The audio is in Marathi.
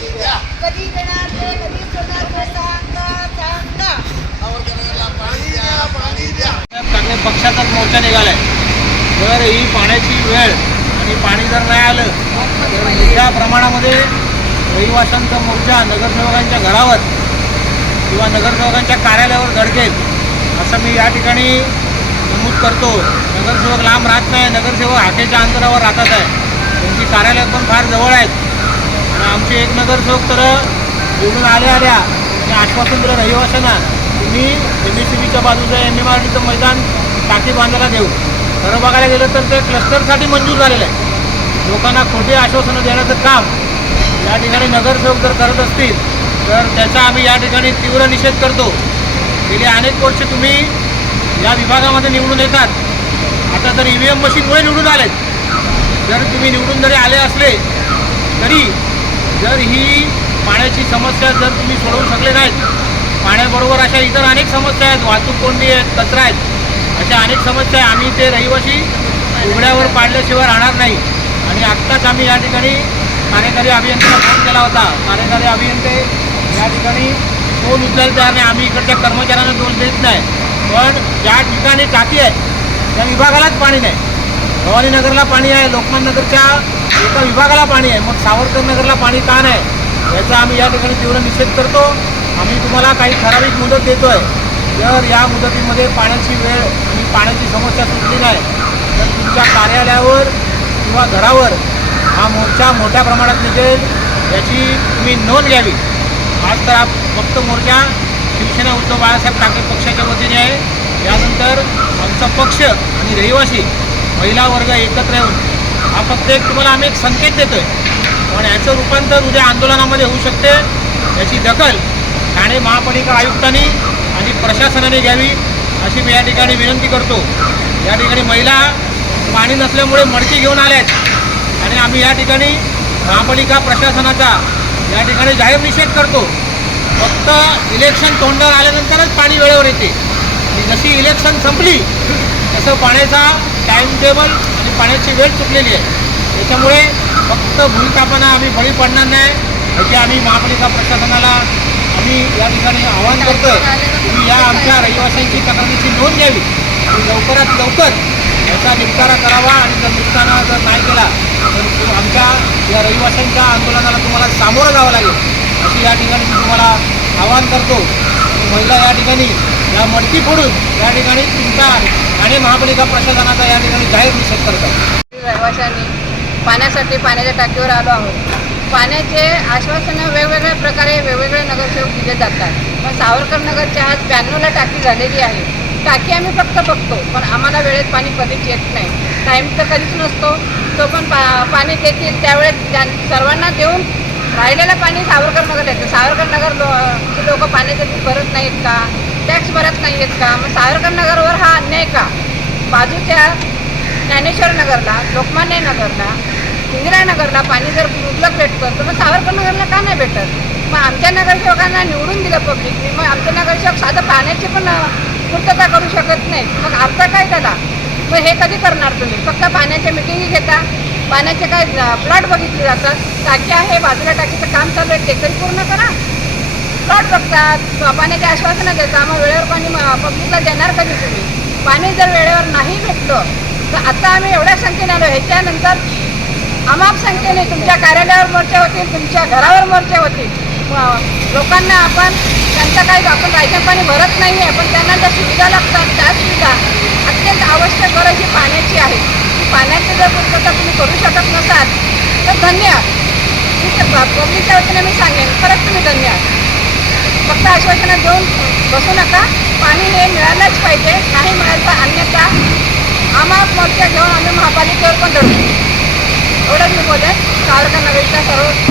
कधी देणार ते, कधी सोडणार ते, सांगा सांगा. सगळे पक्षाचाच मोर्चा निघालाय. जर ही पाण्याची वेळ आणि पाणी जर नाही आलं तर मोठ्या प्रमाणामध्ये रहिवाशांचा मोर्चा नगरसेवकांच्या घरावर किंवा नगरसेवकांच्या कार्यालयावर धडकेल असं मी या ठिकाणी नमूद करतो. नगरसेवक लांब राहत नाही, नगरसेवक हाकेच्या अंतरावर राहतात आहे. त्यांची कार्यालय पण फार जवळ आहेत. आणि आमचे एक नगरसेवक तर निवडून आल्या आणि आश्वासन दिलं रहिवाशांना, तुम्ही MSCBच्या बाजूचं MMRDचं मैदान टाकी बांधायला देऊ. खरं बघायला गेलं तर ते क्लस्टरसाठी मंजूर झालेलं आहे. लोकांना खोटी आश्वासनं देण्याचं काम या ठिकाणी नगरसेवक जर करत असतील तर त्याचा आम्ही या ठिकाणी तीव्र निषेध करतो. गेली अनेक वर्ष तुम्ही या विभागामध्ये निवडून येतात. आता तर EVM मशीनमुळे निवडून आलेत. जर तुम्ही निवडून जरी आले असले तरी जर ही पाण्याची समस्या जर तुम्ही सोडवू शकले नाहीत, पाण्याबरोबर अशा इतर अनेक समस्या आहेत, वाहतूक कोंडी आहेत, कचरा आहेत, अशा अनेक समस्या आहे. आम्ही ते रहिवासी उघड्यावर पाडल्याशिवाय राहणार नाही. आणि आत्ताच आम्ही या ठिकाणी कार्यकारी अभियंत्याला फोन केला होता. कार्यकारी अभियंते या ठिकाणी फोन उचलायला आणि आम्ही इकडच्या कर्मचाऱ्यांना दोष देत नाही, पण ज्या ठिकाणी टाकी आहे त्या विभागालाच पाणी नाही. भवानीनगरला पाणी आहे, लोकमान्य नगरच्या एका विभागाला पाणी आहे, मग सावरकर नगरला पाणी का नाही याचा आम्ही या ठिकाणी तीव्र निषेध करतो. आम्ही तुम्हाला काही ठराविक मुदत देतो आहे. जर या मुदतीमध्ये पाण्याची वेळ आणि पाण्याची समस्या सुटली नाही तर तुमच्या कार्यालयावर किंवा घरावर हा मोर्चा मोठ्या प्रमाणात निघेल, याची तुम्ही नोंद घ्यावी. आज तर फक्त मोर्चा शिवसेना उद्धव बाळासाहेब ठाकरे पक्षाच्या वतीने आहे. यानंतर आमचा पक्ष आणि रहिवासी महिला वर्ग एकत्र येऊन हा फक्त तुम्हाला आम्ही एक संकेत देतो आहे, पण याचं रूपांतर उद्या आंदोलनामध्ये होऊ शकते. याची दखल ठाणे महापालिका आयुक्तांनी आणि प्रशासनाने घ्यावी अशी मी या ठिकाणी विनंती करतो. या ठिकाणी महिला पाणी नसल्यामुळे मडकी घेऊन आल्या आहेत आणि आम्ही या ठिकाणी महापालिका प्रशासनाचा या ठिकाणी जाहीर निषेध करतो. फक्त इलेक्शन तोंडावर आल्यानंतरच पाणी वेळेवर येते आणि जशी इलेक्शन संपली तसं पाण्याचा टाईम टेबल आणि पाण्याची वेळ चुकलेली आहे. त्याच्यामुळे फक्त भूलथापांना आम्ही बळी पडणार नाही याची आम्ही महापालिका प्रशासनाला आम्ही या ठिकाणी आवाहन करतो. तुम्ही या आमच्या रहिवाशांची तक्रारीची नोंद घ्यावी आणि लवकरात लवकर याचा निपटारा करावा. आणि जर निपटारा जर नाही केला तर आमच्या या रहिवाशांच्या आंदोलनाला तुम्हाला सामोरं जावं लागेल अशी या ठिकाणी मी तुम्हाला आवाहन करतो. महिला या ठिकाणी या मडकी फोडून या ठिकाणी तुमचा ठाणे महापालिका प्रशासनाचा या ठिकाणी जाहीर निषेध करतात. रहिवाशांनी पाण्यासाठी पाण्याच्या टाकीवर आलो आहोत. पाण्याचे आश्वासनं वेगवेगळ्या प्रकारे वेगवेगळे नगरसेवक दिले जातात. पण सावरकर नगरच्या आज 92ला टाकी झालेली आहे. टाकी आम्ही फक्त बघतो, पण आम्हाला वेळेत पाणी कधीच येत नाही. टाईम तर कधीच नसतो. तो पण पाणी देतील त्यावेळेस सर्वांना देऊन राहिलेलं पाणी सावरकर नगर येतं. सावरकर नगर लोक पाण्याचे बिल भरत नाहीत का, टॅक्स भरत नाही आहेत का? मग सावरकर नगरवर हा अन्याय का? बाजूच्या ज्ञानेश्वर नगरला, लोकमान्य नगरला, इंदिरानगरला पाणी जर मुबलक भेटतं तर मग सावरकर नगरला का नाही भेटत? मग आमच्या नगरसेवकांना निवडून दिलं पब्लिकने, मग आमचे नगरसेवक साधं पाण्याची पण पूर्तता करू शकत नाहीत. मग अर्थ काय त्याला? मग हे कधी करणार तुम्ही? फक्त पाण्याच्या मिटिंगी घेता, पाण्याचे काय प्लॉट बघितले जातात. टाकी आहे, बाजूला टाकीचं काम चालू आहे, ते तरी पूर्ण करा. प्लॉट बघतात, पाण्याचे आश्वासनं देता, मग वेळेवर पाणी पब्लिकला देणार कधी तुम्ही? पाणी जर वेळेवर नाही भेटलं तर आता आम्ही एवढ्या संख्येने आलो, ह्याच्यानंतर अमाप संख्येने तुमच्या कार्यालयावर मोर्चे होतील, तुमच्या घरावर मोर्चे होतील. लोकांना आपण त्यांचं काही आपण राशन पाणी भरत नाही आहे, पण त्यांना ज्या सुविधा लागतात त्या सुविधा अत्यंत आवश्यक गरज ही पाण्याची आहे. पाण्याची जर पूर्तता तुम्ही करू शकत नसाल तर धन्यवाद. पब्लिकच्या वतीने मी सांगेन, खरंच तुम्ही धन्यवाद. फक्त आश्वासनं देऊन बसू नका. पाणी हे मिळालंच पाहिजे. नाही मिळालं तर अन्यथा आम्हाला मोर्चा घेऊन आम्ही महापालिकेवर पण धरू. एवढंच मी बोलेन. सावरकर नगरच्या सर्व